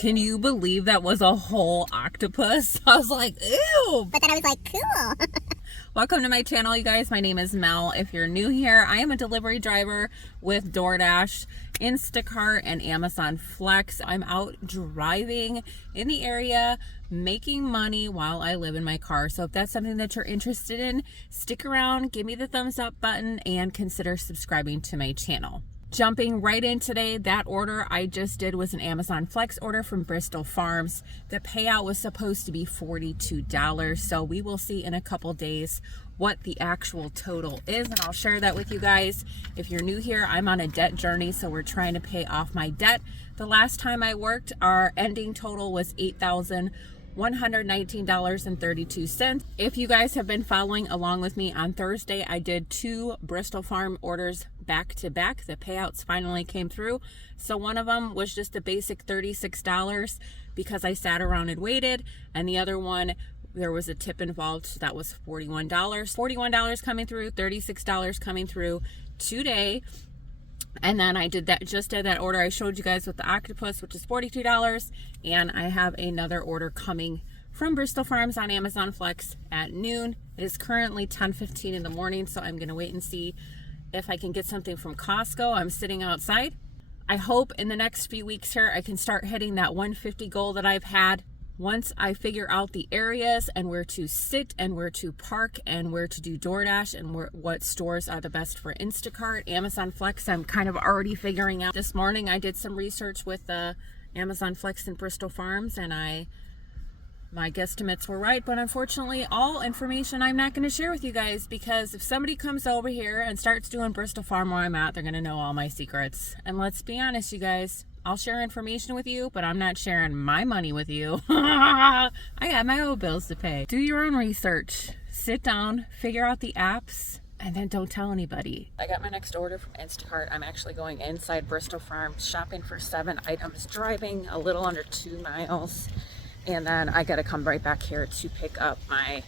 Can you believe that was a whole octopus? I was like, ew. But then I was like, cool. Welcome to my channel, you guys. My name is Mel. If you're new here, I am a delivery driver with DoorDash, Instacart, and Amazon Flex. I'm out driving in the area, making money while I live in my car. So if that's something that you're interested in, stick around, give me the thumbs up button, and consider subscribing to my channel. Jumping right in today, that order I just did was an Amazon Flex order from Bristol Farms. The payout was supposed to be $42, so we will see in a couple days what the actual total is, and I'll share that with you guys. If you're new here, I'm on a debt journey, so we're trying to pay off my debt. The last time I worked, our ending total was $8,119.32. If you guys have been following along with me, on Thursday I did 2 Bristol Farm orders back to back. The payouts finally came through. So one of them was just a basic $36 because I sat around and waited, and the other one there was a tip involved, so that was $41. $41 coming through, $36 coming through today. And then I did that order I showed you guys with the octopus, which is $42, and I have another order coming from Bristol Farms on Amazon Flex at noon. It is currently 10:15 in the morning, so I'm gonna wait and see if I can get something from Costco. I'm sitting outside. I hope in the next few weeks here I can start hitting that 150 goal that I've had. Once I figure out the areas and where to sit and where to park and where to do DoorDash and what stores are the best for Instacart, Amazon Flex, I'm kind of already figuring out. This morning I did some research with the Amazon Flex and Bristol Farms, and my guesstimates were right, but unfortunately all information I'm not going to share with you guys, because if somebody comes over here and starts doing Bristol Farm where I'm at, they're going to know all my secrets. And let's be honest, you guys, I'll share information with you, but I'm not sharing my money with you. I got my own bills to pay. Do your own research. Sit down, figure out the apps, and then don't tell anybody. I got my next order from Instacart. I'm actually going inside Bristol Farms, shopping for 7 items, driving a little under 2 miles. And then I got to come right back here to pick up my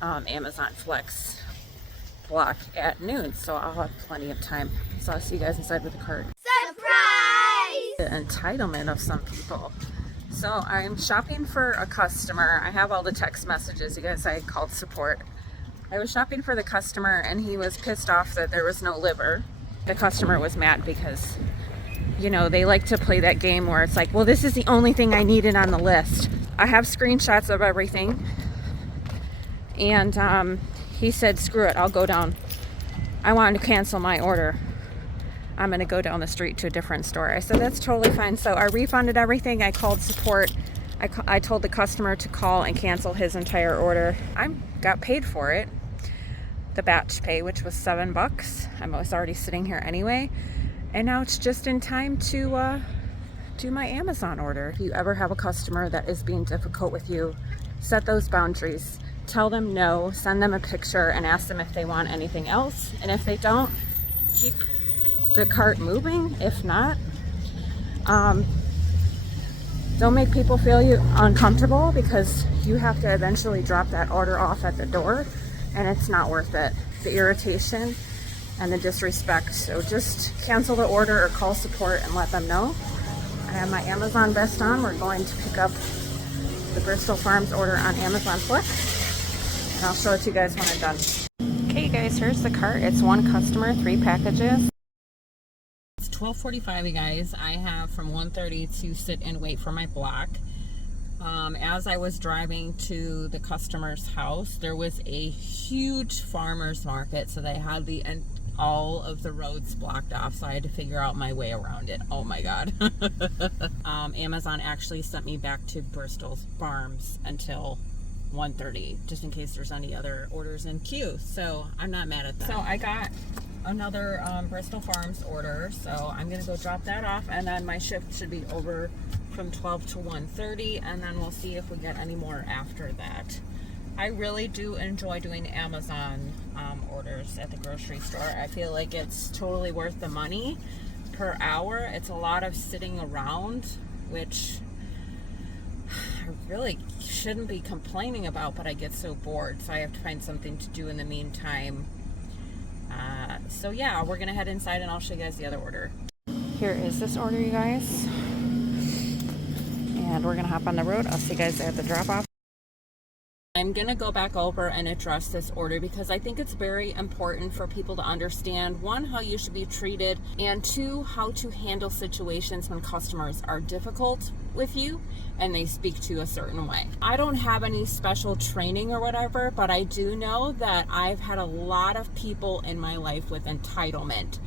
Amazon Flex block at noon. So I'll have plenty of time. So I'll see you guys inside with the cart. Surprise! The entitlement of some people. So I'm shopping for a customer. I have all the text messages. You guys, I called support. I was shopping for the customer, and he was pissed off that there was no liver. The customer was mad because, you know, they like to play that game where it's like, well, this is the only thing I needed on the list. I have screenshots of everything, and he said, screw it, I'll go down. I wanted to cancel my order. I'm going to go down the street to a different store. I said, that's totally fine. So I refunded everything. I called support. I told the customer to call and cancel his entire order. I got paid for it, the batch pay, which was $7. I was already sitting here anyway. And now it's just in time to do my Amazon order. If you ever have a customer that is being difficult with you, set those boundaries. Tell them no, send them a picture, and ask them if they want anything else. And if they don't, keep the cart moving. If not, don't make people feel uncomfortable, because you have to eventually drop that order off at the door, and it's not worth it. The irritation and the disrespect. So just cancel the order or call support and let them know. I have my Amazon vest on. We're going to pick up the Bristol Farms order on Amazon Flex, and I'll show it to you guys when I'm done. Okay, guys, here's the cart. It's 1 customer, 3 packages. It's 12:45, you guys. I have from 1:30 to sit and wait for my block. As I was driving to the customer's house, there was a huge farmer's market, so they had all of the roads blocked off, so I had to figure out my way around it. Oh my god. Amazon actually sent me back to Bristol Farms until 1:30, just in case there's any other orders in queue, so I'm not mad at that. So I got another Bristol Farms order, so I'm gonna go drop that off, and then my shift should be over from 12 to 1:30, and then we'll see if we get any more after that. I really do enjoy doing Amazon orders at the grocery store. I feel like it's totally worth the money per hour. It's a lot of sitting around, which I really shouldn't be complaining about, but I get so bored, so I have to find something to do in the meantime. So yeah, we're gonna head inside and I'll show you guys the other order. Here is this order, you guys. and we're gonna hop on the road. I'll see you guys at the drop off. I'm gonna go back over and address this order because I think it's very important for people to understand, one, how you should be treated, and two, how to handle situations when customers are difficult with you and they speak to you a certain way. I don't have any special training or whatever, but I do know that I've had a lot of people in my life with entitlement.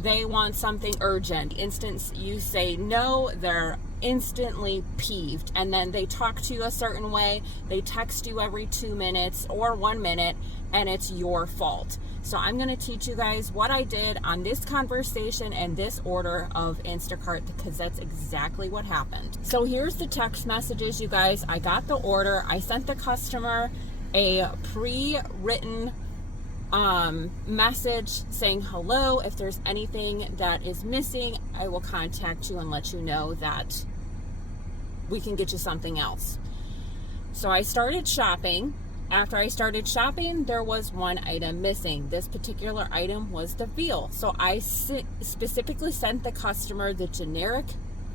They want something urgent. Instance you say no, they're instantly peeved, and then they talk to you a certain way. They text you every 2 minutes or 1 minute, and it's your fault. So I'm going to teach you guys what I did on this conversation and this order of Instacart, because that's exactly what happened. So here's the text messages, you guys. I got the order. I sent the customer a pre-written message saying hello. If there's anything that is missing, I will contact you and let you know that we can get you something else. So I started shopping. After I started shopping, there was one item missing. This particular item was the veal. So I specifically sent the customer the generic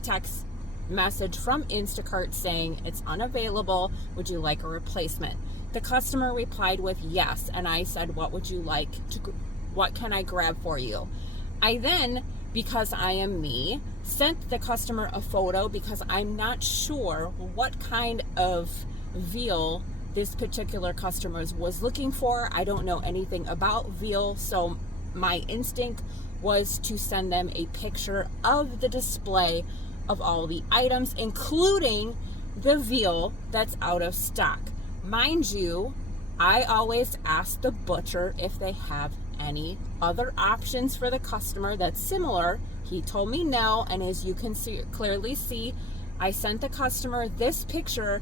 text message from Instacart saying it's unavailable. Would you like a replacement? The customer replied with yes, and I said, what would you like to, what can I grab for you? I then, because I am me, sent the customer a photo because I'm not sure what kind of veal this particular customer was looking for. I don't know anything about veal, so my instinct was to send them a picture of the display of all the items, including the veal that's out of stock. Mind you, I always ask the butcher if they have any other options for the customer that's similar. He told me no, and as you can clearly see, I sent the customer this picture,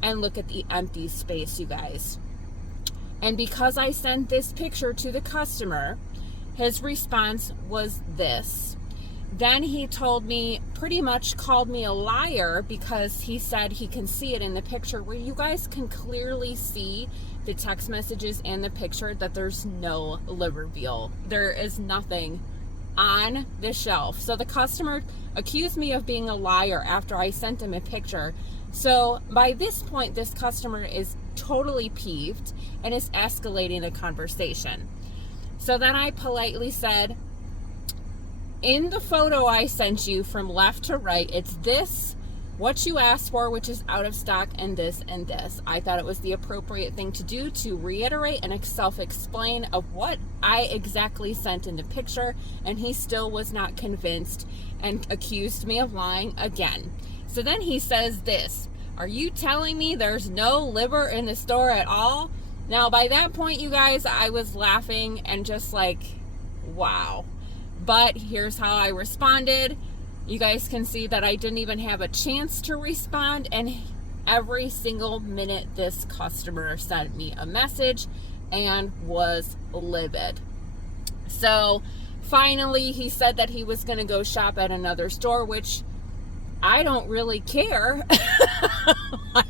and look at the empty space, you guys. And because I sent this picture to the customer, his response was this. Then he told me, pretty much called me a liar, because he said he can see it in the picture, where you guys can clearly see the text messages and the picture that there's no liver veal. There is nothing on the shelf. So the customer accused me of being a liar after I sent him a picture. So by this point, this customer is totally peeved and is escalating the conversation. So then I politely said, in the photo I sent you from left to right, it's this, what you asked for, which is out of stock, and this and this. I thought it was the appropriate thing to do to reiterate and self-explain of what I exactly sent in the picture, and he still was not convinced and accused me of lying again. So then he says this, are you telling me there's no liver in the store at all? Now by that point, you guys, I was laughing and just like, wow. But here's how I responded. You guys can see that I didn't even have a chance to respond, and every single minute this customer sent me a message and was livid. So finally he said that he was going to go shop at another store, which I don't really care. Like,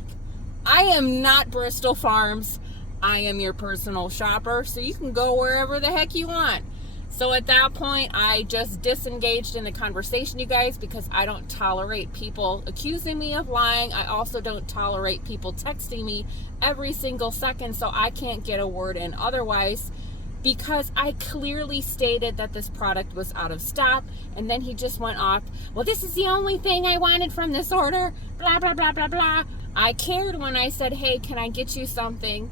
I am not Bristol Farms. I am your personal shopper, so you can go wherever the heck you want. So at that point, I just disengaged in the conversation, you guys, because I don't tolerate people accusing me of lying. I also don't tolerate people texting me every single second, so I can't get a word in otherwise, because I clearly stated that this product was out of stock. And then he just went off, well, this is the only thing I wanted from this order, blah, blah, blah, blah, blah. I cared when I said, hey, can I get you something?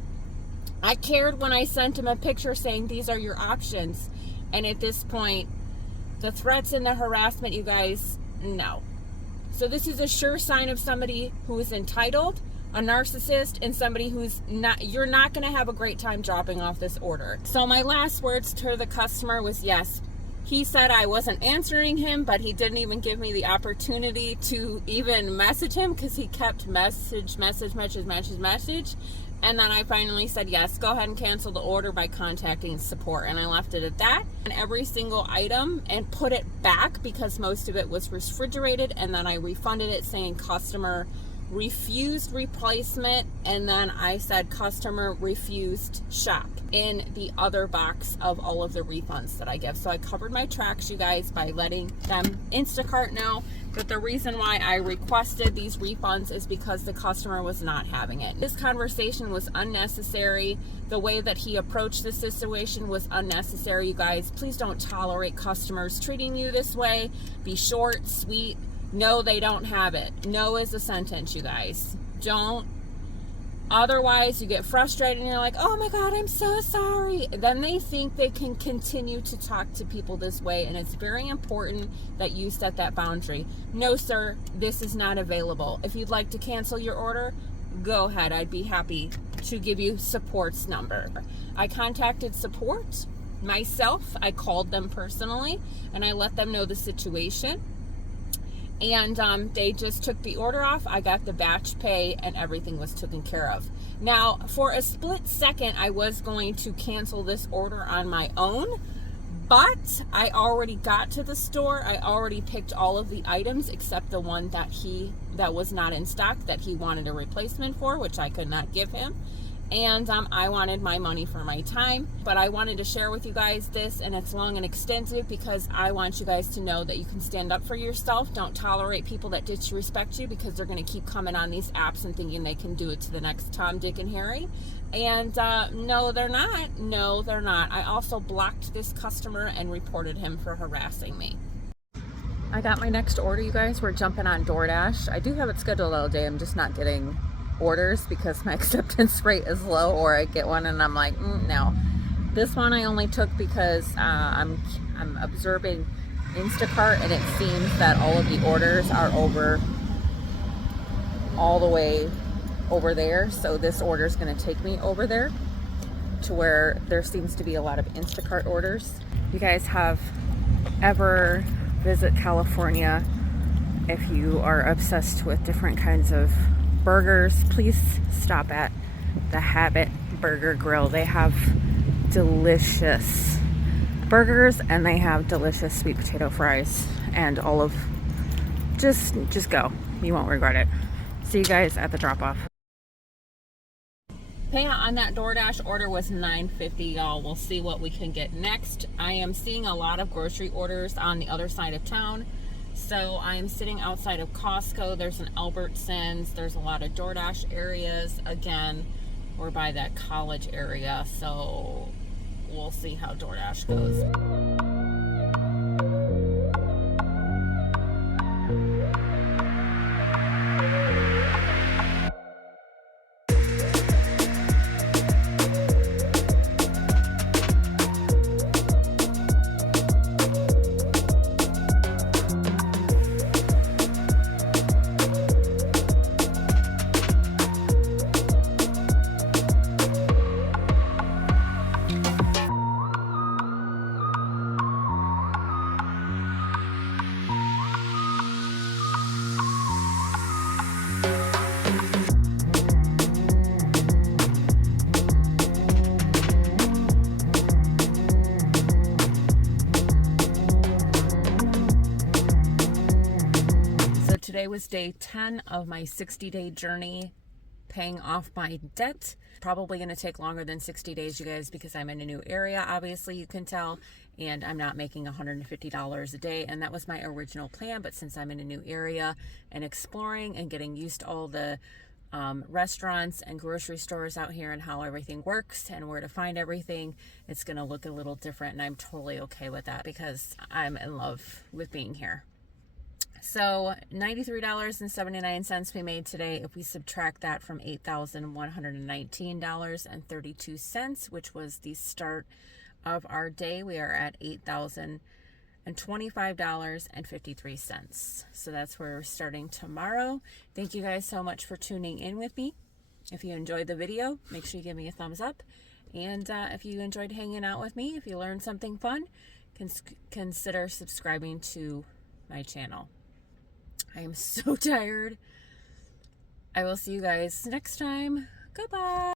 I cared when I sent him a picture saying these are your options. And at this point, the threats and the harassment, you guys, no. So this is a sure sign of somebody who is entitled, a narcissist, and somebody who's not, you're not going to have a great time dropping off this order. So my last words to the customer was yes. He said I wasn't answering him, but he didn't even give me the opportunity to even message him, because he kept message. And then I finally said, yes, go ahead and cancel the order by contacting support. And I left it at that. And every single item, and put it back because most of it was refrigerated. And then I refunded it saying customer refused replacement. And then I said customer refused shop in the other box of all of the refunds that I give. So I covered my tracks, you guys, by letting them Instacart know But the reason why I requested these refunds is because the customer was not having it. This conversation was unnecessary. The way that he approached the situation was unnecessary, you guys. Please don't tolerate customers treating you this way. Be short, sweet. No, they don't have it. No is a sentence, you guys. Don't. Otherwise, you get frustrated and you're like, oh my God, I'm so sorry. Then they think they can continue to talk to people this way, and it's very important that you set that boundary. No, sir, this is not available. If you'd like to cancel your order, go ahead. I'd be happy to give you support's number. I contacted support myself. I called them personally, and I let them know the situation. And they just took the order off. I got the batch pay and everything was taken care of. Now, for a split second, I was going to cancel this order on my own, but I already got to the store. I already picked all of the items except the one that was not in stock that he wanted a replacement for, which I could not give him. And I wanted my money for my time, but I wanted to share with you guys this, and it's long and extensive because I want you guys to know that you can stand up for yourself. Don't tolerate people that disrespect you, because they're going to keep coming on these apps and thinking they can do it to the next Tom, Dick, and Harry. And no, they're not. No, they're not. I also blocked this customer and reported him for harassing me. I got my next order, you guys. We're jumping on DoorDash. I do have it scheduled all day. I'm just not getting orders because my acceptance rate is low, or I get one and I'm like, no. This one I only took because I'm observing Instacart, and it seems that all of the orders are all the way over there. So this order is going to take me over there to where there seems to be a lot of Instacart orders. You guys have ever visit California, if you are obsessed with different kinds of burgers, please stop at the Habit Burger Grill. They have delicious burgers and they have delicious sweet potato fries and all of, just go. You won't regret it. See you guys at the drop-off. Payout on that DoorDash order was $9.50, y'all. We'll see what we can get next. I am seeing a lot of grocery orders on the other side of town. So I am sitting outside of Costco. There's an Albertsons. There's a lot of DoorDash areas. Again, we're by that college area. So we'll see how DoorDash goes. Today was day 10 of my 60-day journey paying off my debt. Probably going to take longer than 60 days, you guys, because I'm in a new area, obviously, you can tell, and I'm not making $150 a day, and that was my original plan. But since I'm in a new area and exploring and getting used to all the restaurants and grocery stores out here and how everything works and where to find everything, it's going to look a little different, and I'm totally okay with that because I'm in love with being here. So $93.79 we made today. If we subtract that from $8,119.32, which was the start of our day, we are at $8,025.53. So that's where we're starting tomorrow. Thank you guys so much for tuning in with me. If you enjoyed the video, make sure you give me a thumbs up. And if you enjoyed hanging out with me, if you learned something fun, consider subscribing to my channel. I am so tired. I will see you guys next time. Goodbye.